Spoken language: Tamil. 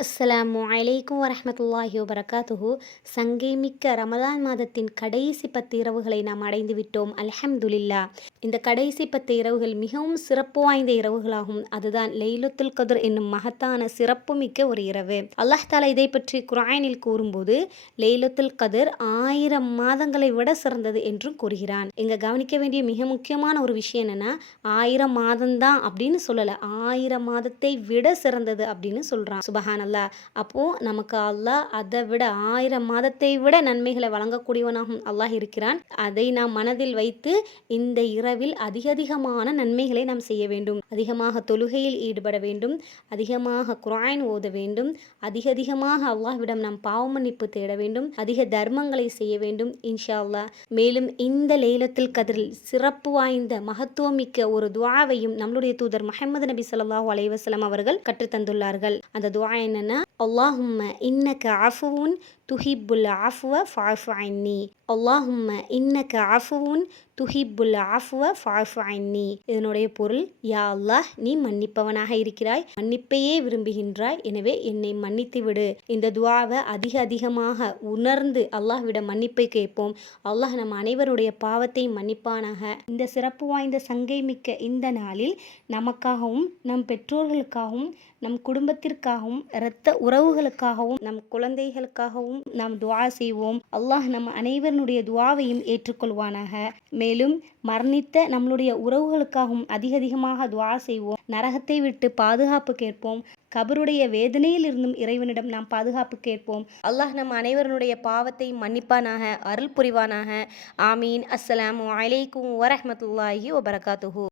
அஸ்ஸலாமு அலைக்கும் வரஹ்மத்துல்லாஹி வபரகாத்துஹு. சங்கைமிக்க ரமலான் மாதத்தின் கடைசி 10 இரவுகளை நாம் அடைந்து விட்டோம். அல்ஹம்துலில்லா. இந்த கடைசி 10 இரவுகள் மிகவும் சிறப்பு வாய்ந்த இரவுகளாகும். அதுதான் லைலத்துல் கத்ர் என்னும் மகத்தான சிறப்புமிக்க ஒரு இரவு. அல்லாஹ் தஆலா இதை பற்றி குர்ஆனில் கூறும்போது லைலத்துல் கத்ர் 1000 மாதங்களை விட சிறந்தது என்றும் கூறுகிறான். இங்க கவனிக்க வேண்டிய மிக முக்கியமான ஒரு விஷயம் என்னன்னா, 1000 மாதம்தான் அப்படின்னு சொல்லல, 1000 மாதத்தை விட சிறந்தது அப்படின்னு சொல்றான். சுபஹானல்லாஹ். அப்போ நமக்கு அல்லாஹ் அதை விட 1000 மாதத்தை விட நன்மைகளை வழங்கக்கூடியவனாகவும் அல்லாஹ் இருக்கிறான். அதை நாம் மனதில் வைத்து இந்த இரவில் அதிகமான நன்மைகளை நாம் செய்ய வேண்டும். அதிகமாக தொழுகையில் ஈடுபட வேண்டும், அதிகமாக குர்ஆன் ஓத வேண்டும், அதிகமாக அல்லாஹ்விடம் நாம் பாவ மன்னிப்பு தேட வேண்டும், அதிக தர்மங்களை செய்ய வேண்டும் இன்ஷா அல்லாஹ். மேலும் இந்த லைலத்துல் கத்ரில் சிறப்பு வாய்ந்த மகத்துவமிக்க ஒரு துஆவையும் நம்மளுடைய தூதர் முஹம்மது நபி ஸல்லல்லாஹு அலைஹி வஸல்லம் அவர்கள் கற்றுத்தந்துள்ளார்கள். அந்த துஆ என்னன்னா, அல்லாஹும்ம இன்னக அஃபுவுன் துஹிப்புல் அஃப்வ ஃபஅஃபு அன்னி. அல்லாஹும்ம இன்னக அஃபுவுன் துஹிப்புல் அஃப்வ ஃபஅஃபு அன்னி. இதனுடைய பொருள், யா அல்லாஹ், நீ மன்னிப்பவனாக இருக்கிறாய், மன்னிப்பையே விரும்புகின்றாய், எனவே என்னை மன்னித்து விடு. இந்த துஆவை அதிகமாக உணர்ந்து அல்லாஹ்விடம் மன்னிப்பை கேட்போம். அல்லாஹ் நம் அனைவருடைய பாவத்தை மன்னிப்பானாக. இந்த சிறப்பு வாய்ந்த சங்கை மிக்க இந்த நாளில் நமக்காகவும் நம் பெற்றோர்களுக்காகவும் நம் குடும்பத்திற்காகவும் இரத்த உறவுகளுக்காகவும் நம் குழந்தைகளுக்காகவும் நாம் துஆ செய்வோம். அல்லாஹ் நம் அனைவருடைய துஆவையும் ஏற்றுக்கொள்வானாக. மேலும் மரணித்த நம்மளுடைய உறவுகளுக்காகவும் அதிகமாக துஆ செய்வோம். நரகத்தை விட்டு பாதுகாப்பு கேட்போம். கபருடைய வேதனையில் இருந்தும் இறைவனிடம் நாம் பாதுகாப்பு கேட்போம். அல்லாஹ் நம் அனைவருடைய பாவத்தை மன்னிப்பானாக, அருள் புரிவானாக. ஆமீன். அஸ்ஸலாமு அலைக்கும் வரஹ்மத்துல்லாஹி வபரகாத்துஹு.